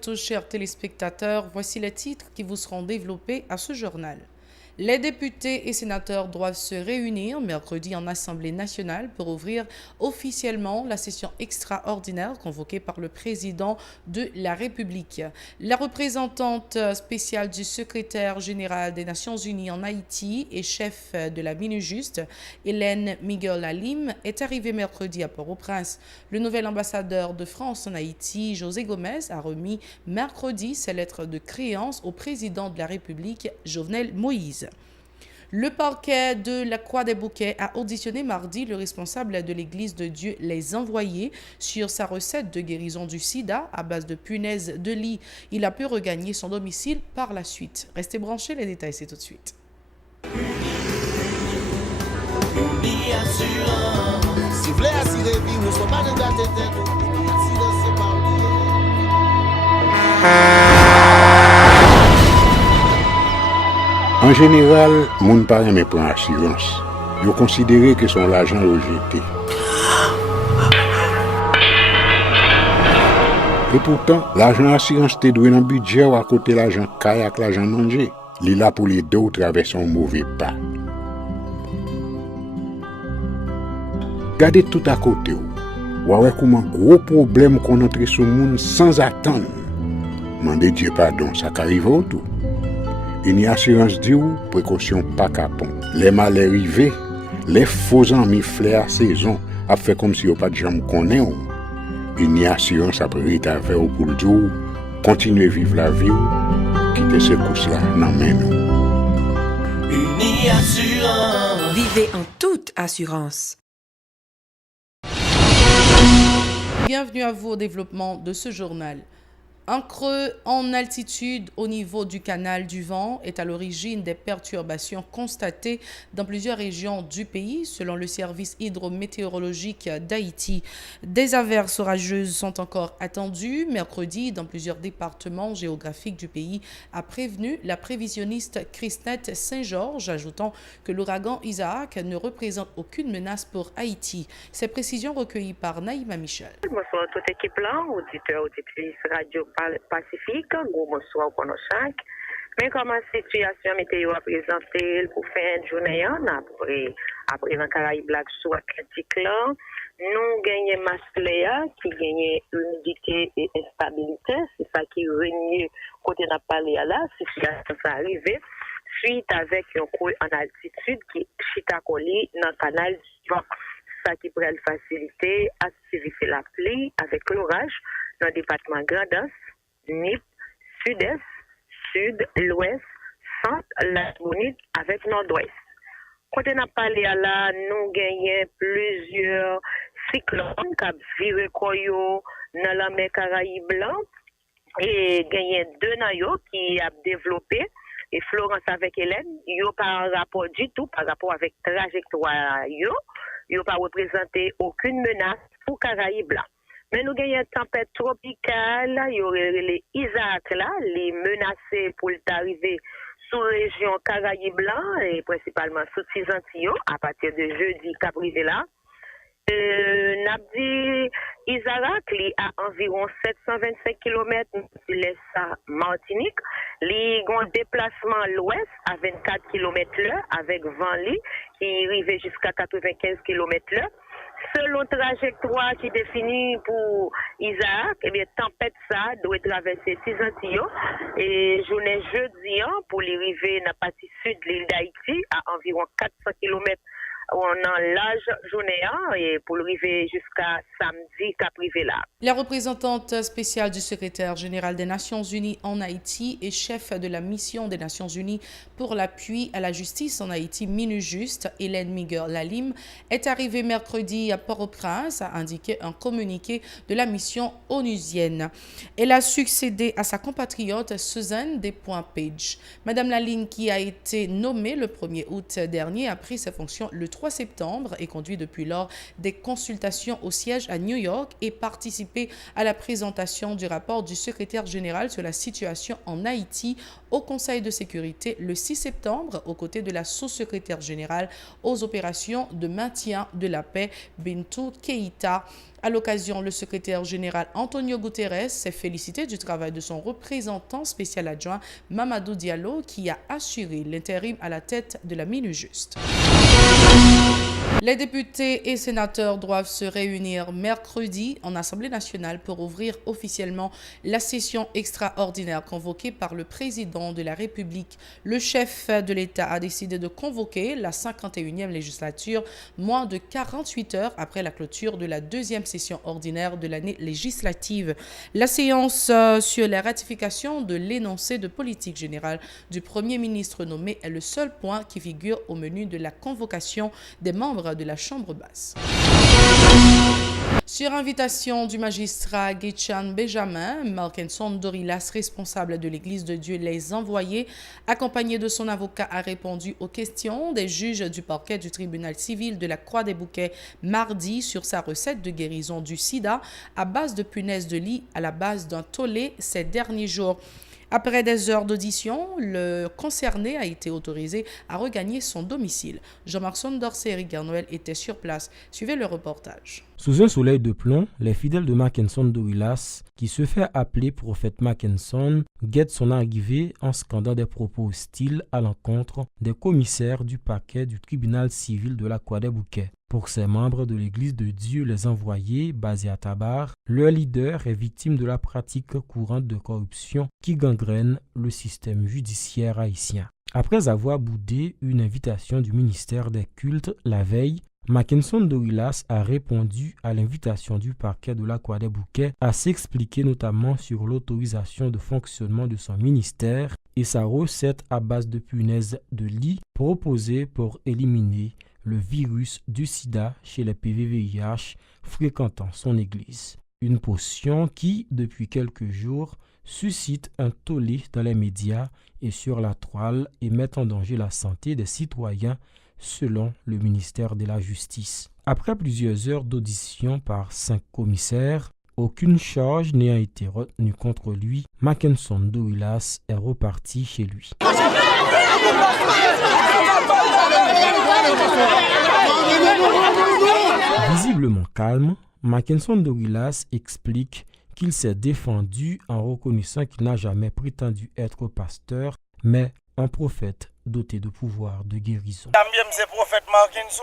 tous, chers téléspectateurs. Voici les titres qui vous seront développés à ce journal. Les députés et sénateurs doivent se réunir mercredi en Assemblée nationale pour ouvrir officiellement la session extraordinaire convoquée par le président de la République. La représentante spéciale du secrétaire général des Nations Unies en Haïti et chef de la Minujust, Hélène Miguel Lalim, est arrivée mercredi à Port-au-Prince. Le nouvel ambassadeur de France en Haïti, José Gomez, a remis mercredi ses lettres de créance au président de la République, Jovenel Moïse. Le parquet de la Croix-des-Bouquets a auditionné mardi le responsable de l'église de Dieu Les Envoyés sur sa recette de guérison du sida à base de punaises de lit. Il a pu regagner son domicile par la suite. Restez branchés, les détails c'est tout de suite. En général, moun pa reme pran assurance. Yo considéré que son l'argent rejeté. Et pourtant, l'argent assurance te doué dans budget ou à côté l'argent caille avec l'argent manger. Li là pour les deux traverser un mauvais pas. Gardez tout à côté ou. Ouais comment gros problème qu'on entre sur monde sans attendre. Mandez Dieu pardon, ça qu'arrive au tout. Une assurance dit ou précaution pas capon. Les mal arrivés, les faux amis flair saison a fait comme si on pas de jambe connaît ou. Une assurance après rétaver ou pour le dire continuer vivre la vie ou quitter ce course là nan men nous. Uni Assurance. Vivez en toute assurance. Bienvenue à vous au développement de ce journal. Un creux en altitude au niveau du canal du Vent est à l'origine des perturbations constatées dans plusieurs régions du pays, selon le service hydrométéorologique d'Haïti. Des averses orageuses sont encore attendues mercredi dans plusieurs départements géographiques du pays, a prévenu la prévisionniste Christette Saint-Georges, ajoutant que l'ouragan Isaac ne représente aucune menace pour Haïti. Ces précisions recueillies par Naïma Michel. Bonsoir à toute équipe là, auditeurs, auditrices, radio Pacifique, gros bonsoir pour nous chaque. Mais comment la situation météo a présenté pour fin de journée, après dans Caraïbes Black sous Atlantique là, nous gagnons Masléa qui gagne humidité et instabilité, c'est ça qui règne côté n'a parlé là, situation ça arrivé suite avec un creux en altitude qui chita collé dans le canal du Vent. Ça qui pourrait faciliter activité la pluie avec l'orage dans le département Grand-Est, NIP, Sud-Est, Sud, l'Ouest, Centre, l'Artibonite avec Nord-Ouest. Quand on a parlé à là, nous gagnons plusieurs cyclones qui virent Koyo dans la mer Caraïbe blanc et gagnons deux naïos qui a développé et Florence avec Hélène, yo par rapport du tout par rapport avec trajectoire yo pas représenté aucune menace pour Caraïbes blanc. Mais nous gagnons une tempête tropicale, il y aurait les Isaac là, les menacés pour l'arrivée sous région Caraïbes blanc et principalement sous Tizantio à partir de jeudi qu'aprivé là. Nabdi Isaac li à environ 725 km de l'est Martinique, li gon déplacement l'ouest à 24 km/h avec vent li qui arrive jusqu'à 95 km/h. Selon trajectoire qui définit pour Isaac, eh bien tempête ça doit traverser Tizantio et journée jeudi pour l'arrivée dans la partie sud de l'île d'Haïti à environ 400 km. On a l'âge journée et pour arriver jusqu'à samedi qu'aprivé là. La représentante spéciale du secrétaire général des Nations Unies en Haïti et chef de la mission des Nations Unies pour l'appui à la justice en Haïti, Minujust, Hélène Miguel Lalim, est arrivée mercredi à Port-au-Prince, a indiqué un communiqué de la mission onusienne. Elle a succédé à sa compatriote Suzanne Despoints-Page. Madame Lalim, qui a été nommée le 1er août dernier, a pris ses fonctions le 3 3 septembre et conduit depuis lors des consultations au siège à New York et participé à la présentation du rapport du secrétaire général sur la situation en Haïti au Conseil de sécurité le 6 septembre aux côtés de la sous-secrétaire générale aux opérations de maintien de la paix Bintou Keïta. À l'occasion, le secrétaire général Antonio Guterres s'est félicité du travail de son représentant spécial adjoint Mamadou Diallo qui a assuré l'intérim à la tête de la MINUJUST. Les députés et sénateurs doivent se réunir mercredi en Assemblée nationale pour ouvrir officiellement la session extraordinaire convoquée par le président de la République. Le chef de l'État a décidé de convoquer la 51e législature moins de 48 heures après la clôture de la deuxième session ordinaire de l'année législative. La séance sur la ratification de l'énoncé de politique générale du Premier ministre nommé est le seul point qui figure au menu de la convocation des membres de la Chambre basse. Sur invitation du magistrat Guichan Benjamin, Markenson Dorilas, responsable de l'Église de Dieu Les Envoyés, accompagné de son avocat, a répondu aux questions des juges du parquet du tribunal civil de la Croix-des-Bouquets mardi sur sa recette de guérison du sida à base de punaises de lit à la base d'un tollé ces derniers jours. Après des heures d'audition, le concerné a été autorisé à regagner son domicile. Jean-Marc Sondorcet et Eric Garnoël étaient sur place. Suivez le reportage. Sous un soleil de plomb, les fidèles de Mackenson Dorilas, qui se fait appeler prophète Mackenson, guettent son arrivée en scandant des propos hostiles à l'encontre des commissaires du parquet du tribunal civil de la Croix-des-Bouquets. Pour ces membres de l'Église de Dieu Les Envoyés, basés à Tabar, leur leader est victime de la pratique courante de corruption qui gangrène le système judiciaire haïtien. Après avoir boudé une invitation du ministère des Cultes la veille, Mackenson Dorilas a répondu à l'invitation du parquet de la Croix-des-Bouquets à s'expliquer notamment sur l'autorisation de fonctionnement de son ministère et sa recette à base de punaises de lit proposée pour éliminer le virus du sida chez les PVVIH fréquentant son église. Une potion qui, depuis quelques jours, suscite un tollé dans les médias et sur la toile et met en danger la santé des citoyens selon le ministère de la Justice. Après plusieurs heures d'audition par 5 commissaires, aucune charge n'ayant été retenue contre lui, Mackenson Dorilas est reparti chez lui. Visiblement calme, Mackenson Dorilas explique qu'il s'est défendu en reconnaissant qu'il n'a jamais prétendu être pasteur, mais un prophète doté de pouvoir de guérison. C'est le prophète Mackenson.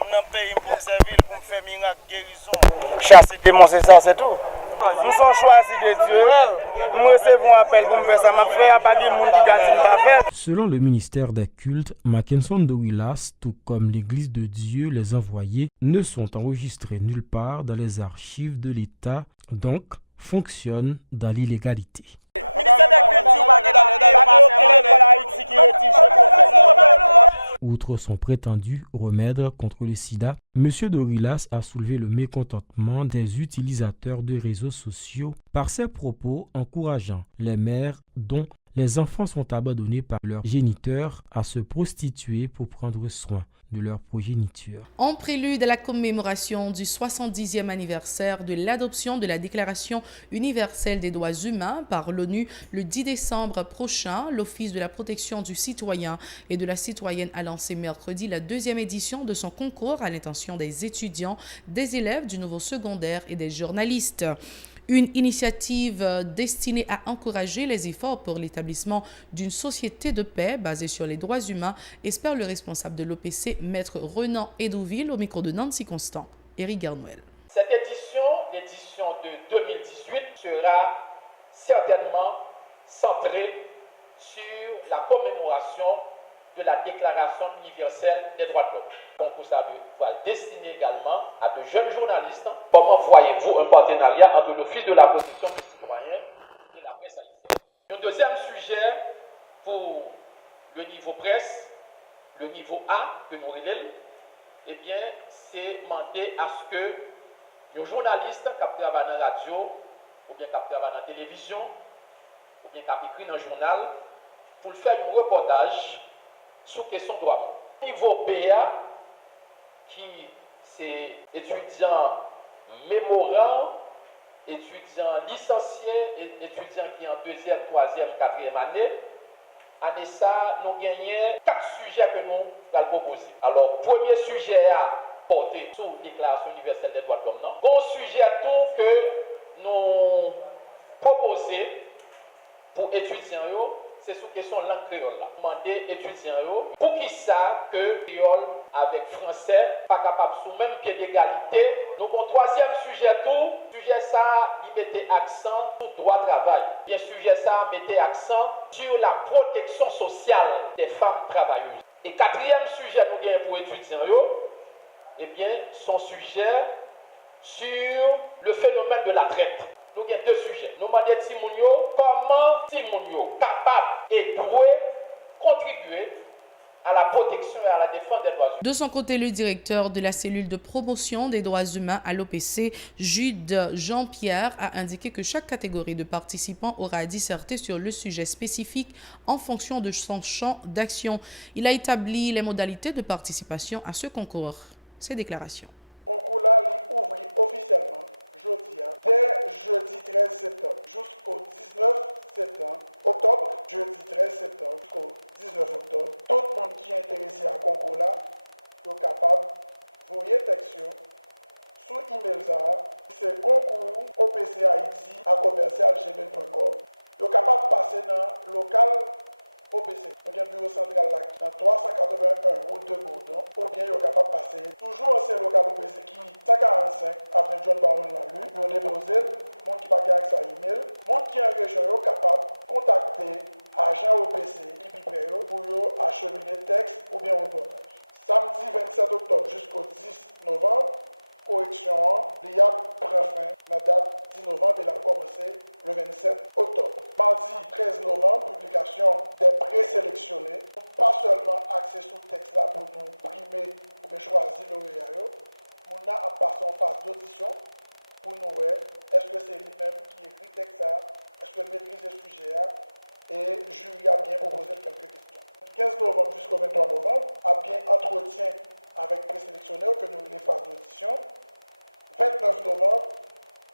Dans le pays pour servir, pour faire miracle, guérison. Chasser, démon, c'est ça, c'est tout. Nous sommes choisis de Dieu. Nous recevons appel pour faire ça. Ma frère, pas de monde qui gagne pas faire. Selon le ministère des Cultes, Mackenson Dorilas, tout comme l'Église de Dieu Les Envoyés, ne sont enregistrés nulle part dans les archives de l'État, donc fonctionnent dans l'illégalité. Outre son prétendu remède contre le sida, M. Dorilas a soulevé le mécontentement des utilisateurs de réseaux sociaux par ses propos encourageant les mères dont les enfants sont abandonnés par leurs géniteurs à se prostituer pour prendre soin de leur progéniture. En prélude à la commémoration du 70e anniversaire de l'adoption de la Déclaration universelle des droits humains par l'ONU le 10 décembre prochain, l'Office de la protection du citoyen et de la citoyenne a lancé mercredi la 2e édition de son concours à l'intention des étudiants, des élèves du niveau secondaire et des journalistes. Une initiative destinée à encourager les efforts pour l'établissement d'une société de paix basée sur les droits humains, espère le responsable de l'OPC, Maître Renan Edouville, au micro de Nancy Constant. Eric Garnoël. Cette édition, l'édition de 2018, sera certainement centrée sur la commémoration de la Déclaration universelle des droits de l'homme. Le concours va destiné également à de jeunes journalistes. Comment voyez-vous un partenariat entre l'Office de la protection du citoyen et la presse haïtienne? Un deuxième sujet pour le niveau presse, le niveau A que nous relèvons, eh bien, c'est demander à ce que les journalistes qui travaillent dans la radio, ou bien qui travaillent dans la télévision, ou bien qui écrivent dans le journal, pour faire un reportage sur question droit. Niveau BA, qui c'est étudiant mémorant, étudiant licencié, et étudiant qui est en deuxième, troisième, quatrième année. Année ça, nous gagnons 4 sujets que nous allons proposer. Alors, premier sujet à porter sur la Déclaration universelle des droits de l'homme. Bon sujet à tout que nous proposons pour étudiants, c'est sous question de langue créole. Demander étudiants pour qui ça que créole avec français pas capable sous même pied d'égalité. Donc un troisième sujet sujet ça, il mettait accent sur le droit de travail. Bien sujet ça mettait accent sur la protection sociale des femmes travailleuses. Et quatrième sujet nous gagnons pour étudiants, eh bien son sujet sur le phénomène de la traite. Nous avons 2 sujets. Nous demandons Timounio comment Timounio capable et doué contribuer à la protection et à la défense des droits humains. De son côté, le directeur de la cellule de promotion des droits humains à l'OPC, Jude Jean-Pierre, a indiqué que chaque catégorie de participants aura à disserter sur le sujet spécifique en fonction de son champ d'action. Il a établi les modalités de participation à ce concours. Ces déclarations. Le concours là, il ouvre officiellement dès jeudi 13 septembre jusqu'au 19 octobre, jeudi 13 septembre jusqu'au 19 octobre. Tout le monde qui est intéressé à ce concours là est capable d'envoyer texte sous email c'est concours OPC Haïti à commercial@gmail.com. Vous êtes capable de passer dans le local OPC. Nous avons un bureau central là, dans 381 route de Bourdon, ou bien vous êtes capable de passer toujours ancien local OPC qui 145 avenue John Baron la rue, vous déposez, le monde qui n'a pas avec sa email, le monde qui est en région est capable de contacter agent OPC qui est prêt pour acheminer texte ou bien reportage. Samedi 27 octobre jusqu'au 10 novembre, correction, il y a prend fin la date 10 novembre et il a commencé le 27 octobre. Mardi 13 novembre, publication des présélectionnés. Pas seulement axé sur le texte là pour nous primer ou bien choisir le lauréat. On a passé en phase d'audition pour nous voir est-ce que c'est lui-même qui écrit le texte là, est-ce qu'il maîtrise le sujet là, et le jury a bien proposé quelques questions. 15 novembre jusqu'au 23 novembre, a bien entretien avec présélectionneurs que nous les phases d'audition. 29 novembre,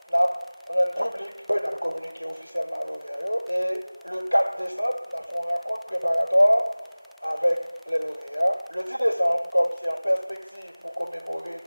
nous avons rendu public, nous avons communiqué officiellement à lauréats. Et le 4 décembre, nous avons fait une rencontre préparatoire avec les lauréats. Le 10 décembre, comme c'est en perspective pour commémorer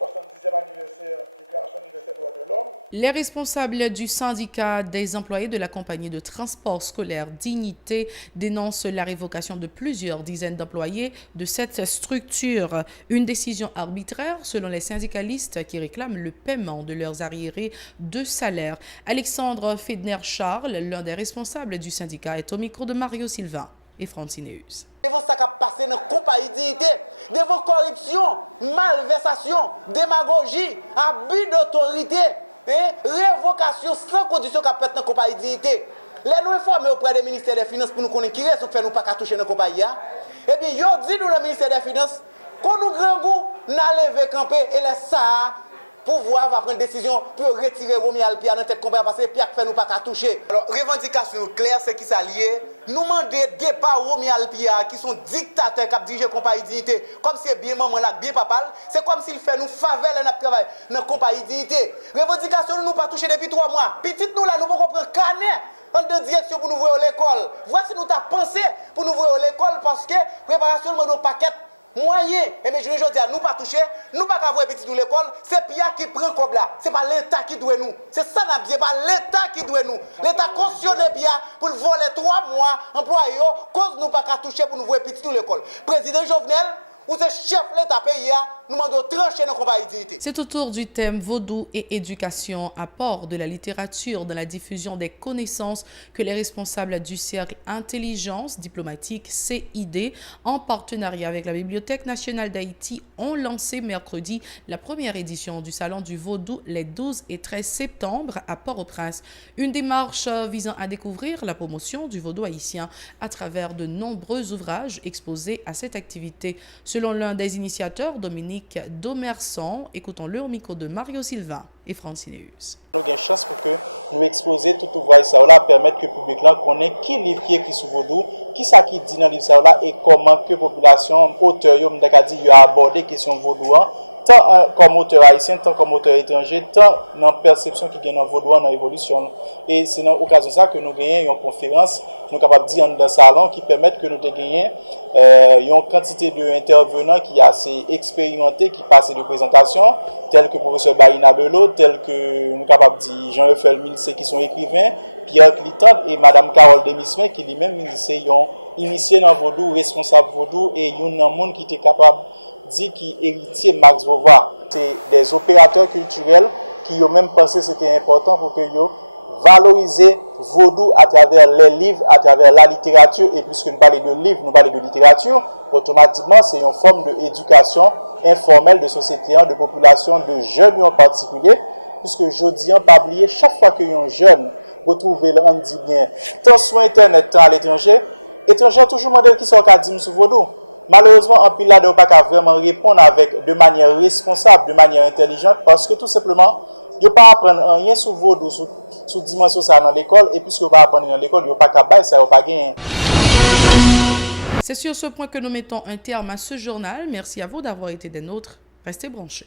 70e anniversaire de la Déclaration universelle des droits de l'homme. Les responsables du syndicat des employés de la compagnie de transport scolaire Dignité dénoncent la révocation de plusieurs dizaines d'employés de cette structure. Une décision arbitraire selon les syndicalistes qui réclament le paiement de leurs arriérés de salaire. Alexandre Fedner-Charles, l'un des responsables du syndicat, est au micro de Mario Sylvain et Francine Eus. Devant ça qui a passé dans la compagnie Dignité, devant corruption, malversation, démagogie, abus d'autorité, révocation sans condition qui a fait dans la compagnie Dignité. Les nous informer auprès du ministère des Finances pour nous connaître qui raison fait nous pas toucher dans la compagnie. Et bien, yo dit nous le ministère des Finances qu'on nous grand goût n'a levé camper et laisse ça pouvoir va prendre décision pour retirer Romy Alpia dans tête compagnie parce que Pierre fait nous pas toucher. Alors revendication claire c'est qui s'allié. Nous demander départ Romy Alpia qui sont dictateurs qui dirigent compagnie Dignité comme si bien maman là bien papa c'est comme s'il fait nous faveur dans travail dans compagnie Dignité. Revendication nous pas toucher depuis 3 mois. Petite nous là nous pas prendre canet en deux directions pour nous voir l'école. Voici nous t'a pensé pour nous voir l'école parce que préparation de nos paquets moyen et mais je dis nous pas toucher nous pas avoir petit nous l'école c'est Pierre qui prend comme là c'est pas l'état qui doit nous c'est ça n'a bien pas l'état qui doit nous l'état cautionné Pierre pour voler 3 mois employé cause nous pas toucher pour nous voir petit nous l'école président Jovenel ou c'est chef l'état pays nous demandons trancher nos compagnies Dignité. C'est autour du thème vaudou et éducation, apport de la littérature dans la diffusion des connaissances que les responsables du cercle Intelligence diplomatique CID, en partenariat avec la Bibliothèque nationale d'Haïti, ont lancé mercredi la première édition du Salon du Vaudou les 12 et 13 septembre à Port-au-Prince. Une démarche visant à découvrir la promotion du vaudou haïtien à travers de nombreux ouvrages exposés à cette activité. Selon l'un des initiateurs, Dominique Domerson, écoutons-le au micro de Mario Sylvain. et Francineus. Nous avons une chance pour que nous exposer tout ouvrage ça là, permettre que le public là connaisse qui livre qui est sous Vodou, qui ça qui dit dans le livre ça là et comment que la population auteur yo m'daka dit a abordé question Vodou tant comme auteur haïtien, tant comme auteur étranger, tant dans perception qui gagne dans Vodou dans évolution. Et c'est dans occasion ça que nous gagnons une conférence, nous capable dire dans salon qui permettent que nous te gagner une quantité d'intervenants qui assez expérimentés qui passent de présentation tels que professeur Baïna Bello, tels que nous capable dire Jean-Euphel Milsé qui sont écrivains, Pierre Clitand et madame Carole Demismin qui lui-même Milsé ont initié dans Vodou, responsable Vodou et il y a un monde qui était capable dit qui héritier Max Beauvoir. C'est des opérateurs culturels qui ont même pensé que c'était important pour que yo valoriser Vodou à travers les livres, à travers la littérature. Et puisque nous parlons de livres, nous parlons de littérature, automatiquement c'est une forme d'éducation informelle de société, de population, de jeunes en particulier. Puisque je dis, pas oublier, chaque fois que un jeune retrouve on dit bien, tant sur internet, tant à l'étranger, étranger toujours modèle qui sont qu'à dire sur Vodou. Malheureusement, en pile là, on ne peut pas vraiment répondre de manière responsable, de manière intelligente, parce que tout simplement, il ne peut pas apprendre rien sur Vodou, sous dimension ça dans l'école, et puisque vous ne pas apprendre dans l'école, il ne peut pas capable, ça ne pas gagner. C'est sur ce point que nous mettons un terme à ce journal. Merci à vous d'avoir été des nôtres. Restez branchés.